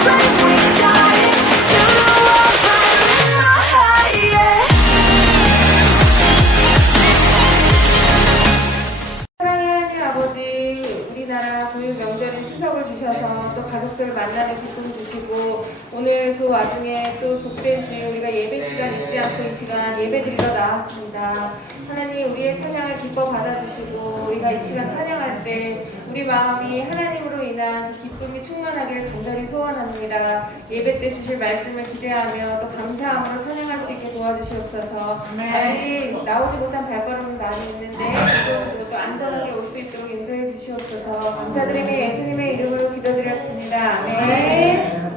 flame we started. You know I'm fire in my heart, yeah. 사랑의 하나님 아버지, 우리나라 구유 명절인 추석을 주셔서 또 가족들을 만나는 기쁨 주시고, 오늘 그 와중에 또 복된 주일 우리가 예배 시간 잊지 않고 이 시간 예배 드리러 나왔습니다. 하나님, 우리의 찬양을 기뻐 받아주시고, 우리가 이 시간 찬양할 때 우리 마음이 하나님으로 인한 기쁨이 충만하기를 간절히 소원합니다. 예배 때 주실 말씀을 기대하며 또 감사함으로 찬양할 수 있게 도와주시옵소서. 아직 나오지 못한 발걸음은 많이 있는데 이곳으로 또 안전하게 올 수 있도록 인도해 주시옵소서. 감사드리며 예수님의 이름으로 기도드렸습니다. 아멘.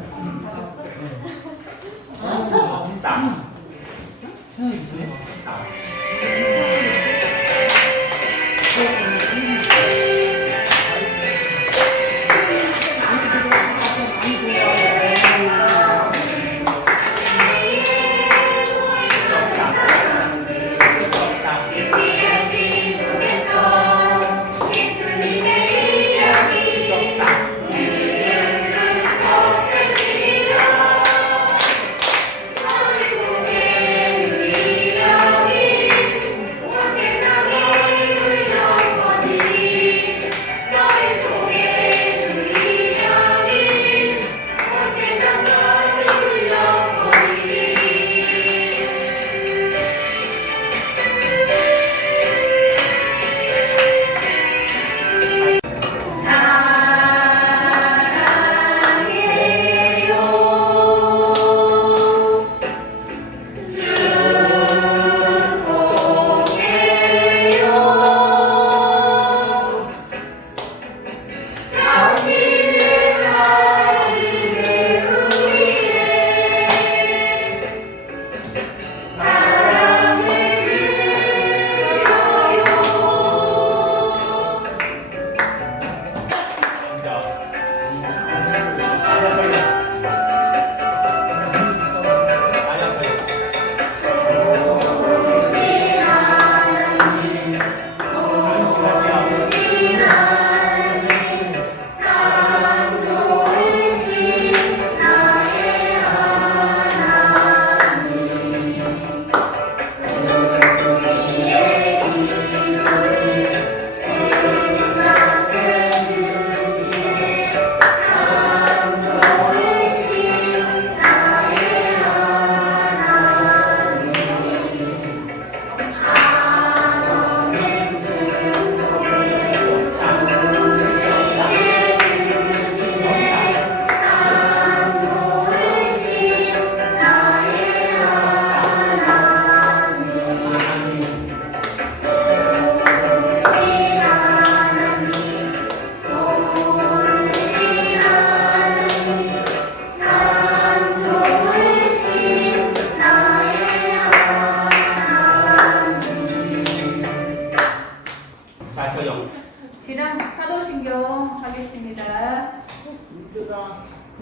신앙 사도신경 하겠습니다.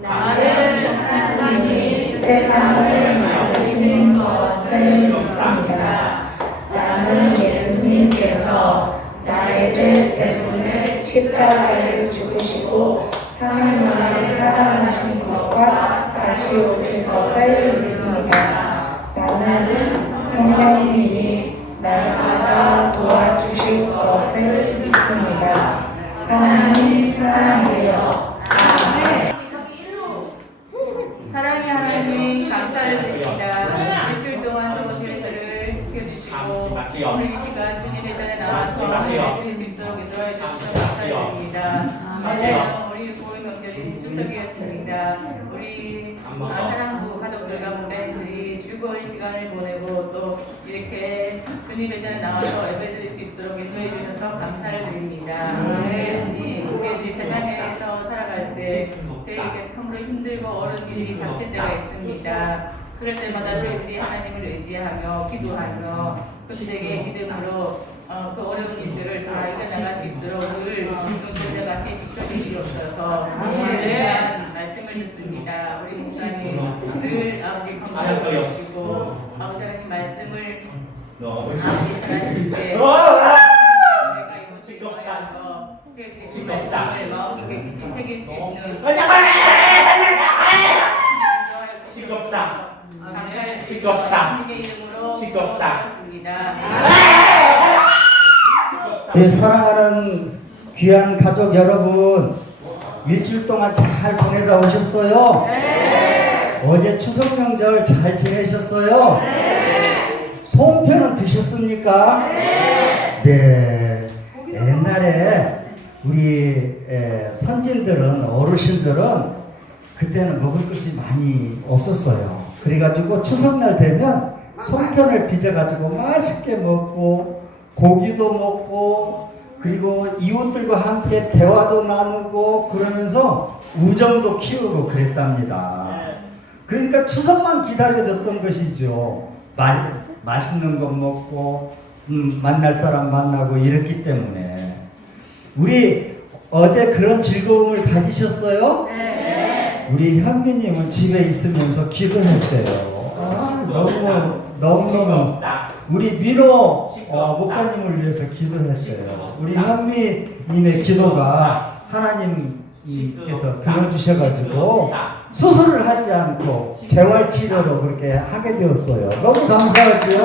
나는 하나님이 세상을 만드신 것을 믿습니다. 나는 예수님께서 나의 죄 때문에 십자가에 죽으시고 3일 만에 살아나신 것과 다시 오실 것을 믿습니다. 나는 성령님이 날마다 도와주실 것을 믿습니다. 하나님 사랑해요. 아멘. 사랑의 하나님 감사를 드립니다. 일주일 동안 또 저희들을 지켜주시고 오늘 이 시간 주님의 전에 나와서 예배드릴 수 있도록 인도해 주셔서 감사드립니다. 오늘 우리 고인 명절인 추석이었습니다. 우리 사랑부 가족들 가운데 우리 즐거운 시간을 보내고 또 이렇게 주님의 전에 나와서 예배드릴 수 있도록 인도해 주셔서 감사를 드립니다. 우리 세상에서 살아갈 때 저희에게 참으로 힘들고 어려운 일이 닥칠 때가 있습니다. 그럴 때마다 저희들이 하나님을 의지하며 기도하며 그들에게 믿음으로 그 어려운 일들을 다 이겨나갈 수 있도록 늘 눈물같이 지켜주시옵소서. 오늘 말씀을 듣습니다. 우리 목사님 늘 아버지 건강을 주시고 아버지 하나님 말씀을 아버지 전하실 때 내가 이곳을 통하여서 저희들이 그 말씀을 마음속에 깊이 새길 수 있는 시끄럽다. 주님의 이름으로 시끄럽다. 기도드렸습니다. 우리 사랑하는 귀한 가족 여러분, 일주일 동안 잘 보내다 오셨어요? 네. 어제 추석 명절 잘 지내셨어요? 네. 송편은 드셨습니까? 네. 네. 옛날에 우리 선진들은, 어르신들은 그때는 먹을 것이 많이 없었어요. 그래가지고 추석날 되면 송편을 빚어가지고 맛있게 먹고 고기도 먹고 그리고 이웃들과 함께 대화도 나누고 그러면서 우정도 키우고 그랬답니다. 그러니까 추석만 기다려졌던 것이죠. 맛있는 거 먹고 만날 사람 만나고 이랬기 때문에. 우리 어제 그런 즐거움을 가지셨어요? 네. 우리 현미님은 집에 있으면서 기도했대요. 너무너무 우리 민호 목사님을 위해서 기도했어요. 우리 현미님의 기도가 하나님께서 들어주셔가지고 수술을 하지 않고 재활치료로 그렇게 하게 되었어요. 너무 감사하죠? 네.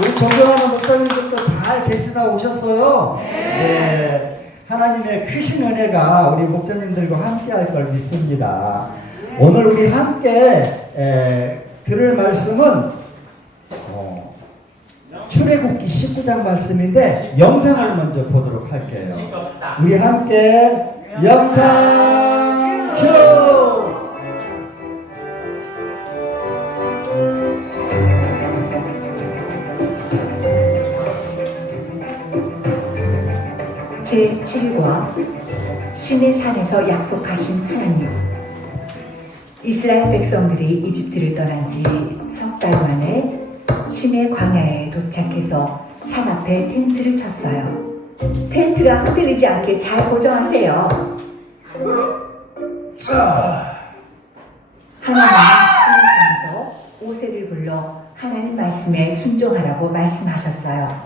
우리 존경하는 목사님들도 잘 계시다 오셨어요? 네. 하나님의 크신 은혜가 우리 목사님들과 함께 할 걸 믿습니다. 오늘 우리 함께 들을 말씀은 출애굽기 19장 말씀인데 영상을 먼저 보도록 할게요. 우리 함께 영상 큐! 제7과 신의 산에서 약속하신 하나님. 이스라엘 백성들이 이집트를 떠난 지 석 달 만에 신의 광야에 도착해서 산 앞에 텐트를 쳤어요. 텐트가 흔들리지 않게 잘 고정하세요. 자, 하나님은 신의 산에서 모세를 불러 하나님 말씀에 순종하라고 말씀하셨어요.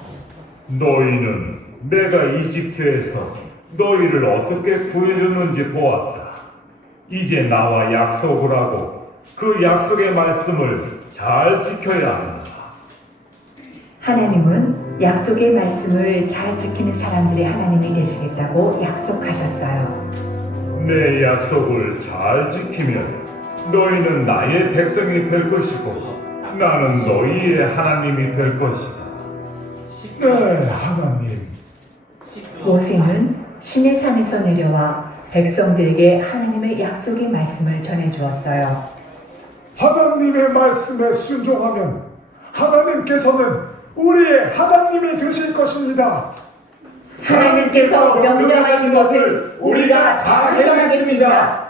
너희는 내가 이집트에서 너희를 어떻게 구해줬는지 보았다. 이제 나와 약속을 하고 그 약속의 말씀을 잘 지켜야 한다. 하나님은 약속의 말씀을 잘 지키는 사람들의 하나님이 되시겠다고 약속하셨어요. 내 약속을 잘 지키면 너희는 나의 백성이 될 것이고 나는 너희의 하나님이 될 것이다. 네, 하나님. 모세는 신의 산에서 내려와 백성들에게 하나님의 약속의 말씀을 전해주었어요. 하나님의 말씀에 순종하면 하나님께서는 우리의 하나님이 되실 것입니다. 하나님께서 명령하신 것을 우리가 다 행하겠습니다.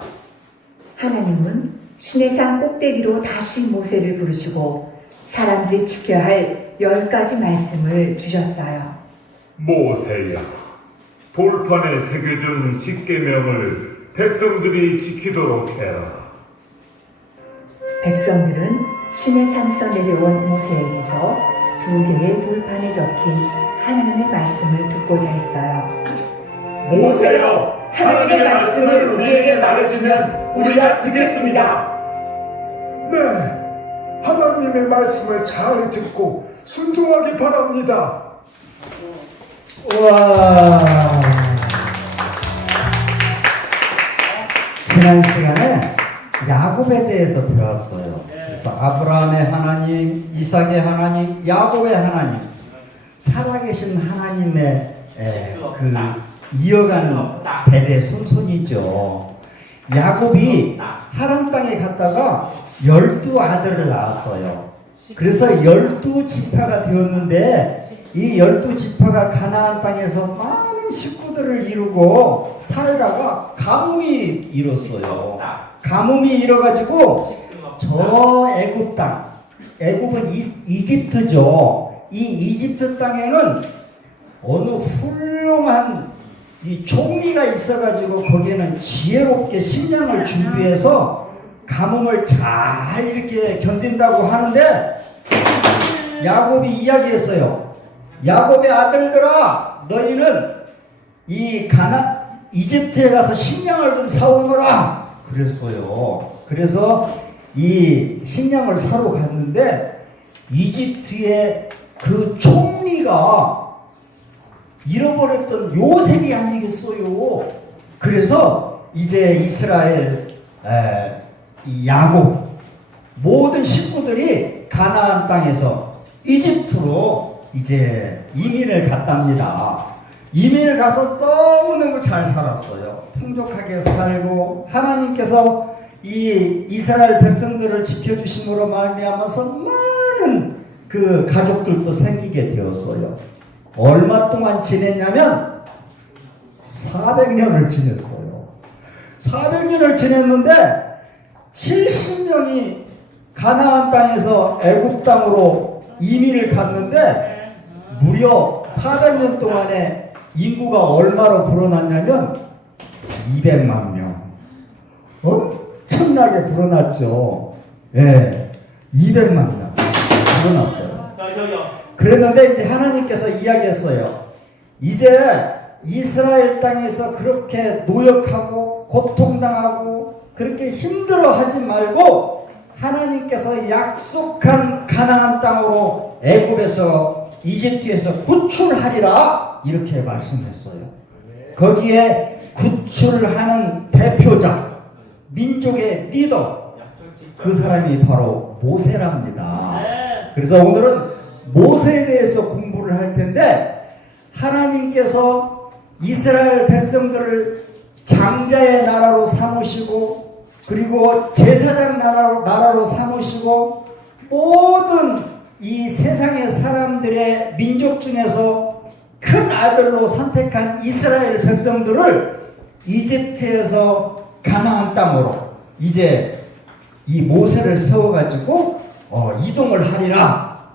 하나님은 신의 산 꼭대기로 다시 모세를 부르시고 사람들이 지켜야 할 10가지 말씀을 주셨어요. 모세야, 돌판에 새겨준 십계명을 백성들이 지키도록 해라. 백성들은 신의 산에서 내려온 모세에게서 2개의 돌판에 적힌 하나님의 말씀을 듣고자 했어요. 모세여, 하나님의 말씀을 우리에게 말해주면 우리가 듣겠습니다. 네, 하나님의 말씀을 잘 듣고 순종하기 바랍니다. 우와. 지난 시간에 야곱에 대해서 배웠어요. 그래서 아브라함의 하나님, 이삭의 하나님, 야곱의 하나님, 살아계신 하나님의 그 이어가는 대대 손손이죠. 야곱이 하람 땅에 갔다가 12아들을 낳았어요. 그래서 12지파가 되었는데 이 12지파가 가나안 땅에서 많은 식구들을 이루고 살다가 가뭄이 일었어요. 가뭄이 일어가지고 저 애굽 땅, 애굽은 이집트죠. 이 이집트 땅에는 어느 훌륭한 이 총리가 있어가지고 거기에는 지혜롭게 식량을 준비해서 가뭄을 잘 이렇게 견딘다고 하는데 야곱이 이야기했어요. 야곱의 아들들아, 너희는 이 이집트에 가서 식량을 좀 사오너라 그랬어요. 그래서 이 식량을 사러 갔는데 이집트의 그 총리가 잃어버렸던 요셉이 아니겠어요. 그래서 이제 이스라엘 이 야곱 모든 식구들이 가나안 땅에서 이집트로 이제 이민을 갔답니다. 이민을 가서 너무너무 잘 살았어요. 풍족하게 살고 하나님께서 이 이스라엘 백성들을 지켜주심으로 말미암아서 많은 그 가족들도 생기게 되었어요. 얼마 동안 지냈냐면 400년을 지냈어요. 400년을 지냈는데 70명이 가나안 땅에서 애굽 땅으로 이민을 갔는데 무려 400년 동안에 인구가 얼마로 불어났냐면 200만 명. 엄청나게 불어났죠. 예, 200만 명 불어났어요. 그랬는데 이제 하나님께서 이야기했어요. 이제 이스라엘 땅에서 그렇게 노역하고 고통당하고 그렇게 힘들어하지 말고 하나님께서 약속한 가나안 땅으로 애굽에서 이집트에서 구출하리라 이렇게 말씀했어요. 거기에 구출하는 대표자 민족의 리더 그 사람이 바로 모세랍니다. 그래서 오늘은 모세에 대해서 공부를 할 텐데 하나님께서 이스라엘 백성들을 장자의 나라로 삼으시고 그리고 제사장 나라로 삼으시고 모든 이 세상의 사람들의 민족 중에서 큰 아들로 선택한 이스라엘 백성들을 이집트에서 가나안 땅으로 이제 이 모세를 세워가지고 이동을 하리라,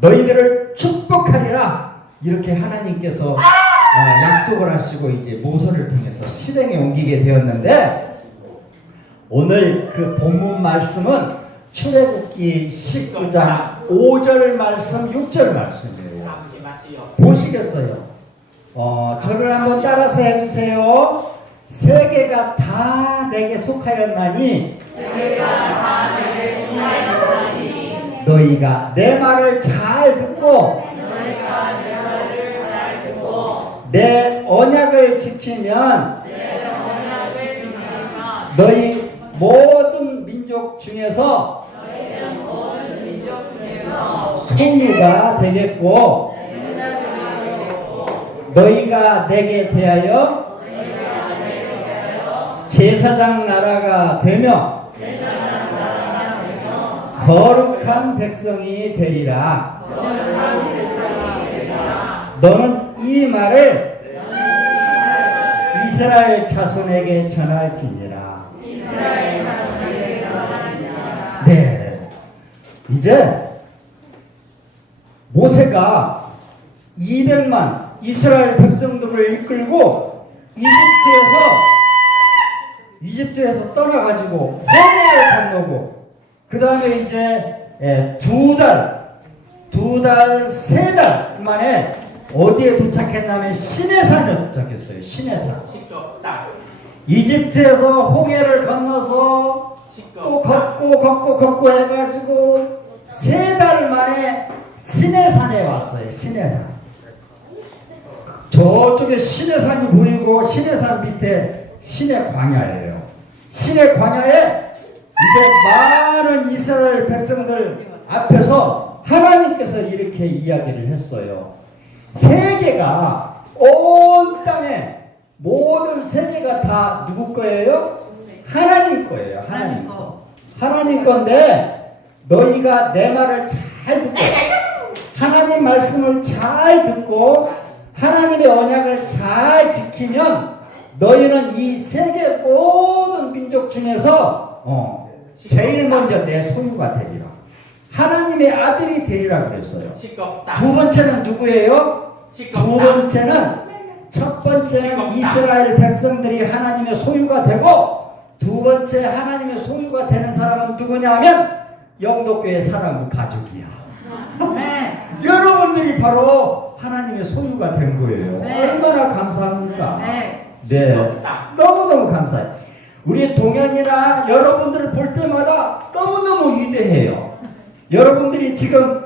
너희들을 축복하리라 이렇게 하나님께서 약속을 하시고 이제 모세를 통해서 실행에 옮기게 되었는데 오늘 그 본문 말씀은 출애굽기 19장 5절 말씀 6절 말씀이에요. 보시겠어요? 저를 한번 따라서 해주세요. 세계가 다 내게 속하였나니 너희가 내 말을 잘 듣고 내 언약을 지키면 너희 모든 민족 중에서 소유가 되겠고 너희가 내게 대하여 제사장 나라가 되며 거룩한 백성이 되리라. 너는 이 말을 이스라엘 자손에게 전할지니라. 네, 이제 모세가 200만 이스라엘 백성들을 이끌고 이집트에서 떠나가지고 홍해를 건너고 그 다음에 이제 두 달, 세 달 만에 어디에 도착했냐면 시내산에 도착했어요. 시내산. 이집트에서 홍해를 건너서 또 걷고 해가지고 세 달 만에 시내산에 왔어요. 시내산. 저쪽에 시내산이 보이고 시내산 밑에 시내 광야예요. 시내 광야에 이제 많은 이스라엘 백성들 앞에서 하나님께서 이렇게 이야기를 했어요. 세계가 온 땅에 모든 세계가 다 누구 거예요? 하나님 거예요. 하나님 거. 하나님 건데 너희가 내 말을 잘 듣고 하나님 말씀을 잘 듣고 하나님의 언약을 잘 지키면 너희는 이 세계 모든 민족 중에서 제일 먼저 내 소유가 되리라. 하나님의 아들이 되리라 그랬어요. 두 번째는 누구예요? 두 번째는 첫 번째는 이스라엘 백성들이 하나님의 소유가 되고 두 번째 하나님의 소유가 되는 사람은 누구냐 하면 영도교회 사람의 가족이야. 여러분들이 바로 하나님의 소유가 된 거예요. 얼마나 감사합니까? 네, 너무너무 감사해요. 우리 동현이나 여러분들을 볼 때마다 너무 여러분들이 지금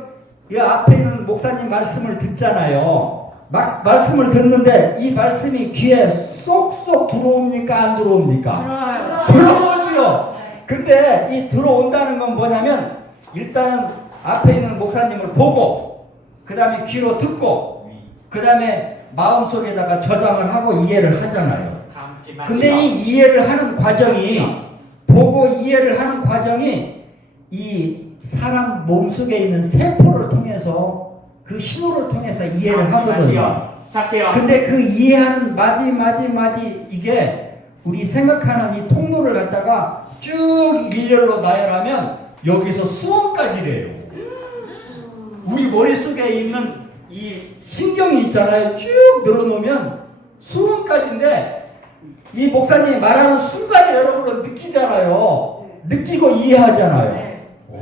이 앞에 있는 목사님 말씀을 듣잖아요. 말씀을 듣는데 이 말씀이 귀에 쏙쏙 들어옵니까? 안 들어옵니까? 들어오죠. 근데 이 들어온다는 건 뭐냐면 일단은 앞에 있는 목사님을 보고 그 다음에 귀로 듣고 그 다음에 마음속에다가 저장을 하고 이해를 하잖아요. 근데 이 이해를 하는 과정이 보고 이해를 하는 과정이 이 사람 몸속에 있는 세포를 통해서 그 신호를 통해서 이해를 하거든요. 근데 그 이해하는 마디 이게 우리 생각하는 이 통로를 갖다가 쭉 일렬로 나열하면 여기서 수원까지래요. 우리 머릿속에 있는 이 신경이 있잖아요. 쭉 늘어놓으면 수원까지인데 이 목사님이 말하는 순간에 여러분은 느끼잖아요. 느끼고 이해하잖아요.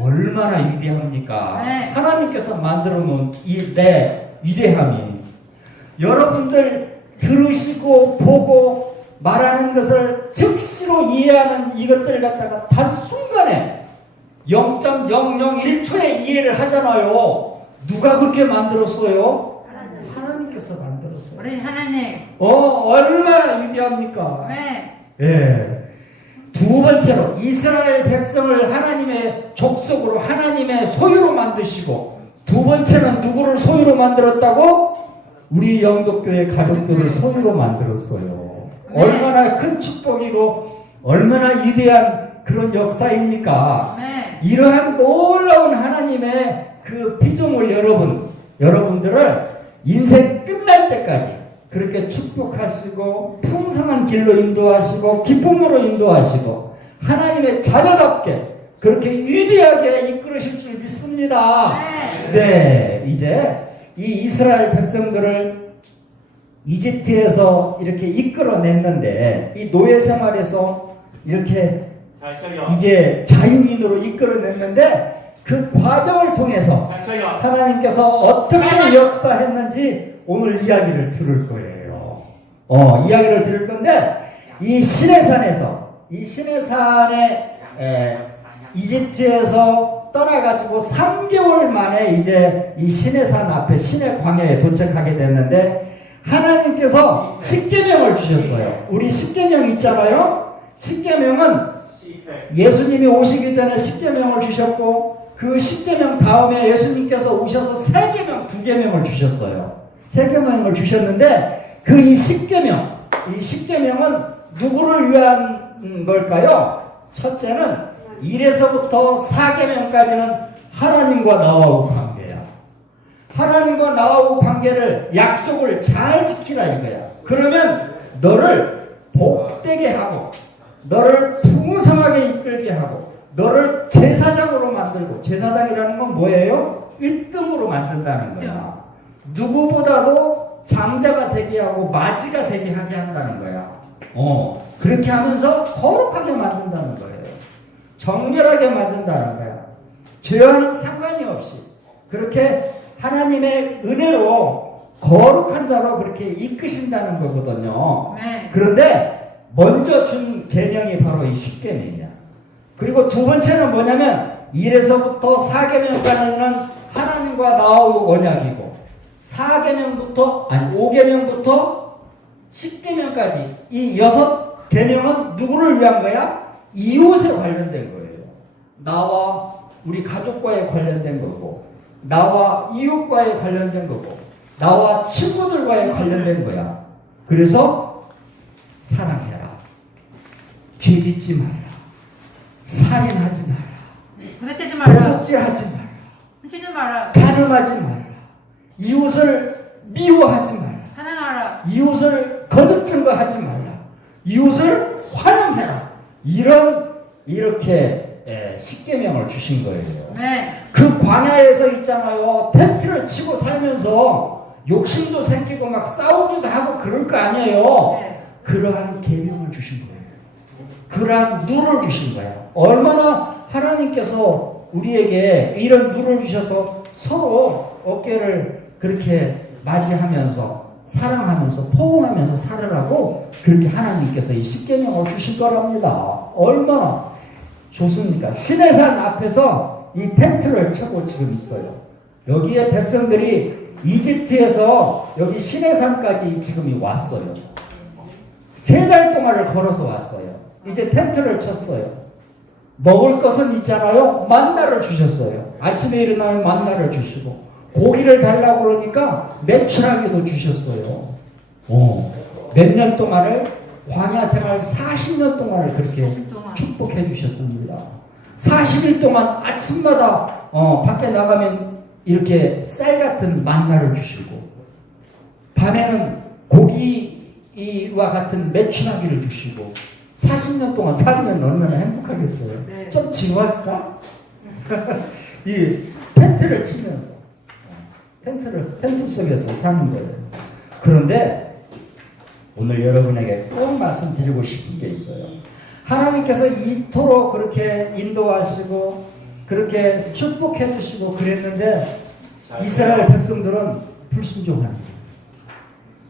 얼마나 위대합니까? 하나님께서 만들어 놓은 이 내 위대함이 여러분들 들으시고 보고 말하는 것을 즉시로 이해하는 이것들 갖다가 단순간에 0.001초에 이해를 하잖아요. 누가 그렇게 만들었어요? 하나님께서 만들었어요. 우리 하나님. 얼마나 위대합니까? 예. 두 번째로 이스라엘 백성을 하나님의 족속으로 하나님의 소유로 만드시고 두 번째는 누구를 소유로 만들었다고? 우리 영덕교회 가족들을 소유로 만들었어요. 얼마나 큰 축복이고 얼마나 위대한 그런 역사입니까? 이러한 놀라운 하나님의 그 피조물 여러분들을 인생 끝날 때까지 그렇게 축복하시고 풍성한 길로 인도하시고 기쁨으로 인도하시고 하나님의 자녀답게 그렇게 위대하게 이끌으실 줄 믿습니다. 네, 이제 이 이스라엘 백성들을 이집트에서 이렇게 이끌어냈는데 이 노예 생활에서 이렇게 이제 자유인으로 이끌어냈는데 그 과정을 통해서 하나님께서 어떻게 역사했는지 오늘 이야기를 들을 거예요. 이야기를 들을 건데 이 시내산에서 이 시내산에 이집트에서 떠나가지고 3개월 만에 이제 이 시내산 앞에 시내 광야에 도착하게 됐는데 하나님께서 십계명을 주셨어요. 우리 십계명 있잖아요. 십계명은 예수님이 오시기 전에 십계명을 주셨고 그 십계명 다음에 예수님께서 오셔서 세계명, 2계명을 주셨어요. 세계명을 주셨는데 그 이 십계명은 누구를 위한 걸까요? 첫째는 1에서부터 4계명까지는 하나님과 나와의 관계야. 하나님과 나와의 관계를 약속을 잘 지키라 이거야. 그러면 너를 복되게 하고 너를 풍성하게 이끌게 하고 너를 제사장으로 만들고 제사장이라는 건 뭐예요? 1등으로 만든다는 거야. 누구보다도 장자가 되게 하고 마지가 되게 하게 한다는 거야. 그렇게 하면서 거룩하게 만든다는 거예요. 정결하게 만든다는 거야. 죄와는 상관이 없이 그렇게 하나님의 은혜로 거룩한 자로 그렇게 이끄신다는 거거든요. 그런데 먼저 준 계명이 바로 이 십계명이야. 그리고 두 번째는 뭐냐면 1에서부터 4계명까지는 하나님과 나와의 언약이고 5계명부터 10계명까지 이 6계명은 누구를 위한 거야? 이웃에 관련된 거예요. 나와 우리 가족과의 관련된 거고 나와 이웃과의 관련된 거고 나와 친구들과의 관련된 거야. 그래서 사랑해라. 죄짓지 마라. 살인하지 마라. 도둑질하지 마라. 가늠하지 마라. 이웃을 미워하지 마라. 사랑하라. 이웃을 거듭 증거하지 말라. 이웃을 환영해라. 이렇게 십계명을 주신 거예요. 그 광야에서 있잖아요. 텐트를 치고 살면서 욕심도 생기고 막 싸우기도 하고 그럴 거 아니에요. 그러한 계명을 주신 거예요. 그러한 누를 주신 거야. 얼마나 하나님께서 우리에게 이런 누를 주셔서 서로 어깨를 그렇게 맞이하면서 사랑하면서 포옹하면서 살으라고 그렇게 하나님께서 이 십계명을 주신 거랍니다. 얼마나 좋습니까? 시내산 앞에서 이 텐트를 쳐고 지금 있어요. 여기에 백성들이 이집트에서 여기 시내산까지 지금 왔어요. 3달 동안을 걸어서 왔어요. 이제 텐트를 쳤어요. 먹을 것은 있잖아요. 만나를 주셨어요. 아침에 일어나면 만나를 주시고 고기를 달라고 그러니까 매출하기도 주셨어요. 몇 년 동안을 광야 생활 40년 동안을 그렇게 축복해 주셨답니다. 40일 동안 아침마다 밖에 나가면 이렇게 쌀 같은 만나를 주시고 밤에는 고기와 같은 매출하기를 주시고 40년 동안 살면 얼마나 행복하겠어요. 네. 좀 지루할까? 이 텐트를 치면서 텐트 속에서 사는 거예요. 그런데 오늘 여러분에게 꼭 말씀드리고 싶은 게 있어요. 하나님께서 이토록 그렇게 인도하시고 그렇게 축복해 주시고 그랬는데 이스라엘 백성들은 불순종하는 거예요.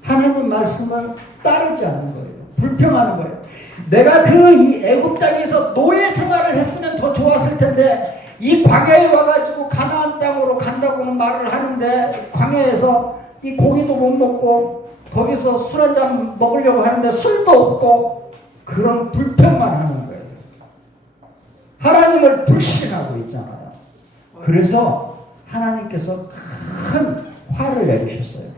하나님 말씀을 따르지 않는 거예요. 불평하는 거예요. 내가 이 애굽 땅에서 노예 생활을 했으면 더 좋았을 텐데 이 광야에 와가지고 가나안 땅으로 간다고 말을 하는데 광야에서 이 고기도 못 먹고 거기서 술 한잔 먹으려고 하는데 술도 없고 그런 불평만 하는 거예요. 하나님을 불신하고 있잖아요. 그래서 하나님께서 큰 화를 내주셨어요.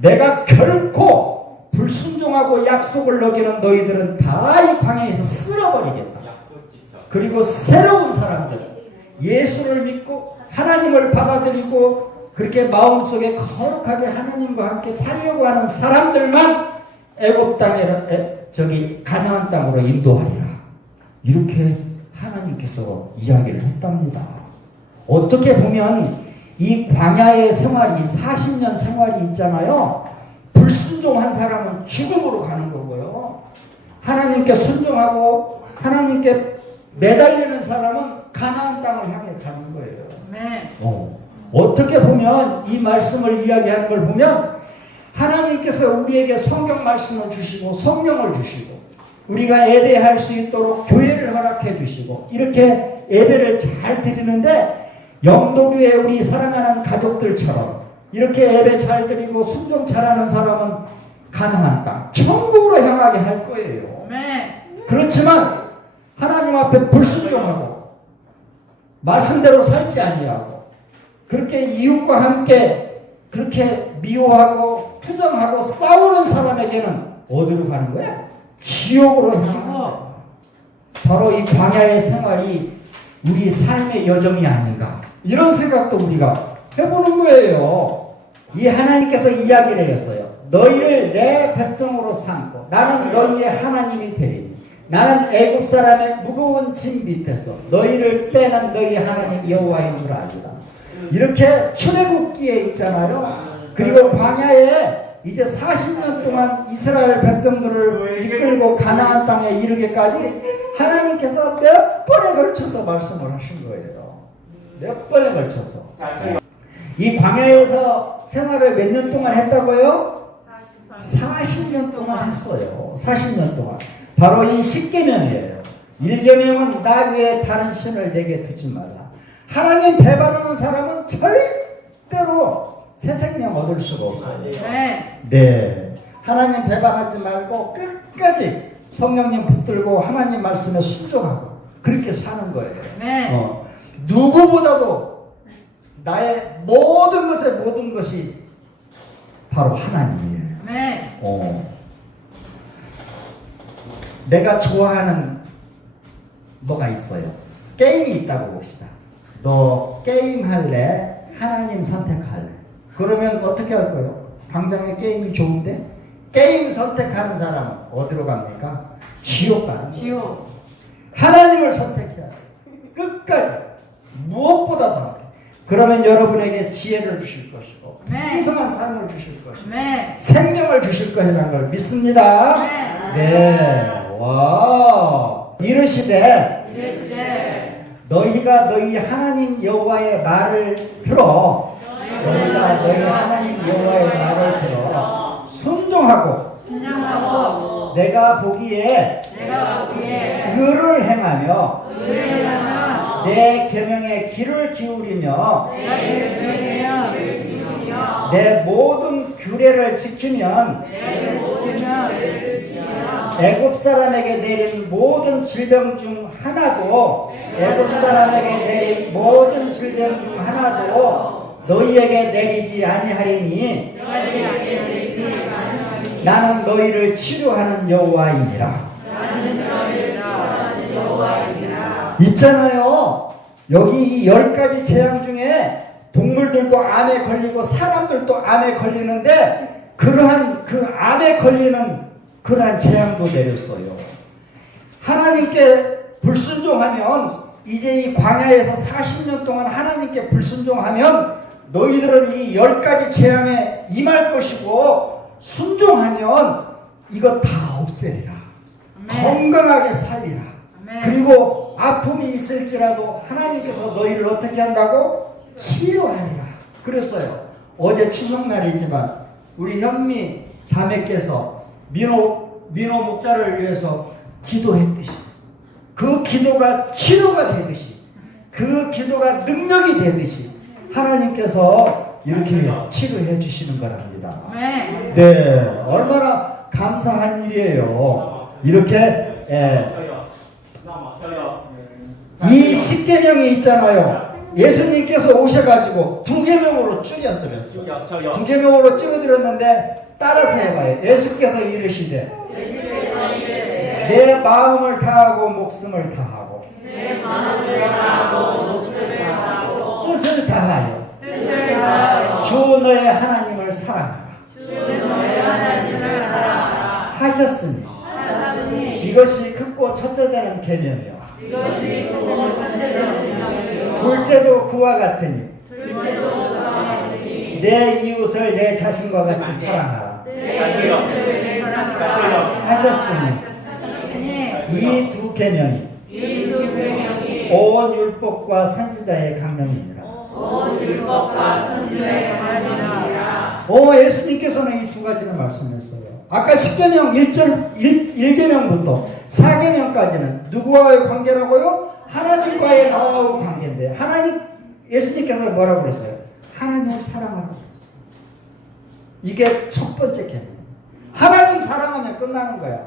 내가 결코 불순종하고 약속을 어기는 너희들은 다 이 광야에서 쓸어버리겠다. 그리고 새로운 사람들, 예수를 믿고 하나님을 받아들이고 그렇게 마음속에 거룩하게 하나님과 함께 살려고 하는 사람들만 애굽 땅에 가나안 땅으로 인도하리라. 이렇게 하나님께서 이야기를 했답니다. 어떻게 보면 이 광야의 생활이 40년 생활이 있잖아요. 불순종한 사람은 죽음으로 가는 거고요. 하나님께 순종하고 하나님께 매달리는 사람은 가나안 땅을 향해 가는 거예요. 네. 어떻게 보면 이 말씀을 이야기하는 걸 보면 하나님께서 우리에게 성경 말씀을 주시고 성령을 주시고 우리가 예배할 수 있도록 교회를 허락해 주시고 이렇게 예배를 잘 드리는데 영도교회 우리 사랑하는 가족들처럼 이렇게 예배 잘 드리고 순종 잘하는 사람은 가나안 땅 천국으로 향하게 할 거예요. 네. 그렇지만 하나님 앞에 불순종하고 말씀대로 살지 아니하고 그렇게 이웃과 함께 그렇게 미워하고 투정하고 싸우는 사람에게는 어디로 가는 거야? 지옥으로 향하는 거야. 바로 이 광야의 생활이 우리 삶의 여정이 아닌가 이런 생각도 우리가 해보는 거예요. 이 하나님께서 이야기를 했어요. 너희를 내 백성으로 삼고 나는 너희의 하나님이 되리니 나는 애굽 사람의 무거운 짐 밑에서 너희를 빼는 너희 하나님 여호와인 줄 알리라. 이렇게 출애굽기에 있잖아요. 그리고 광야에 이제 40년 동안 이스라엘 백성들을 이끌고 가나안 땅에 이르기까지 하나님께서 몇 번에 걸쳐서 말씀을 하신 거예요. 몇 번에 걸쳐서. 이 광야에서 생활을 몇 년 동안 했다고요? 40년 동안 했어요. 40년 동안. 바로 이 십계명이에요. 1계명은 나 외에 다른 신을 내게 두지 말라. 하나님 배반하는 사람은 절대로 새 생명 얻을 수가 없어요. 네. 하나님 배반하지 말고 끝까지 성령님 붙들고 하나님 말씀에 순종하고 그렇게 사는 거예요. 누구보다도 나의 모든 것이 바로 하나님이에요. 내가 좋아하는 뭐가 있어요. 게임이 있다고 봅시다. 너 게임 할래? 하나님 선택할래? 그러면 어떻게 할 거예요? 당장에 게임이 좋은데 게임 선택하는 사람은 어디로 갑니까? 지옥 가는 거예요. 하나님을 선택해야 돼요. 끝까지 무엇보다도. 그러면 여러분에게 지혜를 주실 것이고 풍성한 삶을 주실 것이고 생명을 주실 것이라는 걸 믿습니다. 네. 와. 이르시되 너희가 너희 하나님 여호와의 말을 들어 너희가 너희 하나님 여호와의 말을 들어 순종하고 내가 보기에 의를 행하며 내 계명에 귀를 기울이며 내 모든 규례를 지키면 애굽 사람에게 내린 모든 질병 중 하나도 너희에게 내리지 아니하리니 나는 너희를 치료하는 여호와이니라. 있잖아요. 여기 이 10가지 재앙 중에 동물들도 암에 걸리고 사람들도 암에 걸리는데 그러한 그 암에 걸리는 그러한 재앙도 내렸어요. 하나님께 불순종하면 이제 이 광야에서 40년 동안 하나님께 불순종하면 너희들은 이 10가지 재앙에 임할 것이고 순종하면 이거 다 없애리라. 건강하게 살리라. 그리고 아픔이 있을지라도 하나님께서 너희를 어떻게 한다고? 치료하리라. 그랬어요. 어제 추석날이지만 우리 현미 자매께서 민호 목자를 위해서 기도했듯이 그 기도가 치료가 되듯이 그 기도가 능력이 되듯이 하나님께서 이렇게 치료해 주시는 거랍니다. 네, 얼마나 감사한 일이에요. 이렇게 이 십계명이 있잖아요. 예수님께서 오셔가지고 2계명으로 줄여드렸어요. 2계명으로 줄여드렸는데 따라서 해봐요. 예수께서 이르시되 내 마음을 다하고 목숨을 다하고 뜻을 다하여 주 너의 하나님을 사랑하라 하셨으니 이것이 크고 첫째 되는 계명이요 둘째도 그와 같으니 내 이웃을 내 자신과 같이 사랑하라 하셨으니 이 두 계명이 온 율법과 선지자의 강령이니라. 예수님께서는 이 두 가지를 말씀했어요. 아까 10계명 1계명부터 4계명까지는 누구와의 관계라고요? 하나님과의 나와의 관계인데 예수님께서 뭐라고 그랬어요? 하나님을 사랑하라고 그랬어요. 이게 첫 번째 계명. 하나님 사랑하면 끝나는 거야.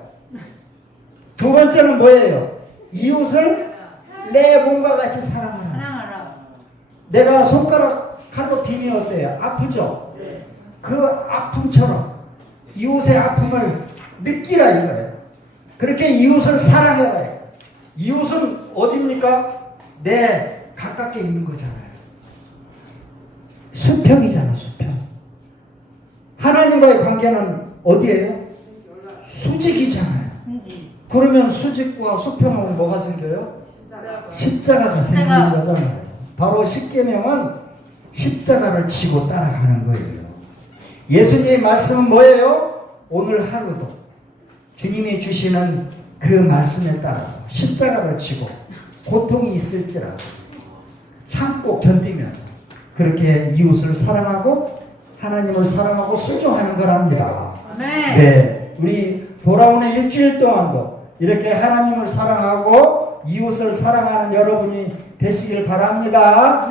두 번째는 뭐예요? 이웃을 내 몸과 같이 사랑하라. 내가 손가락 칼로 비면 어때요? 아프죠? 그 아픔처럼 이웃의 아픔을 느끼라 이거예요. 그렇게 이웃을 사랑해라. 이웃은 어디입니까? 내 가깝게 있는 거잖아요. 수평이잖아, 수평. 하나님과의 관계는 어디예요? 수직이잖아요. 그러면 수직과 수평은 뭐가 생겨요? 십자가가 생기는 거잖아요. 바로 십계명은 십자가를 지고 따라가는 거예요. 예수님의 말씀은 뭐예요? 오늘 하루도 주님이 주시는 그 말씀에 따라서 십자가를 지고 고통이 있을지라도 참고 견디면서 그렇게 이웃을 사랑하고 하나님을 사랑하고 순종하는 거랍니다. 네, 우리 돌아오는 일주일 동안도 이렇게 하나님을 사랑하고 이웃을 사랑하는 여러분이 되시길 바랍니다.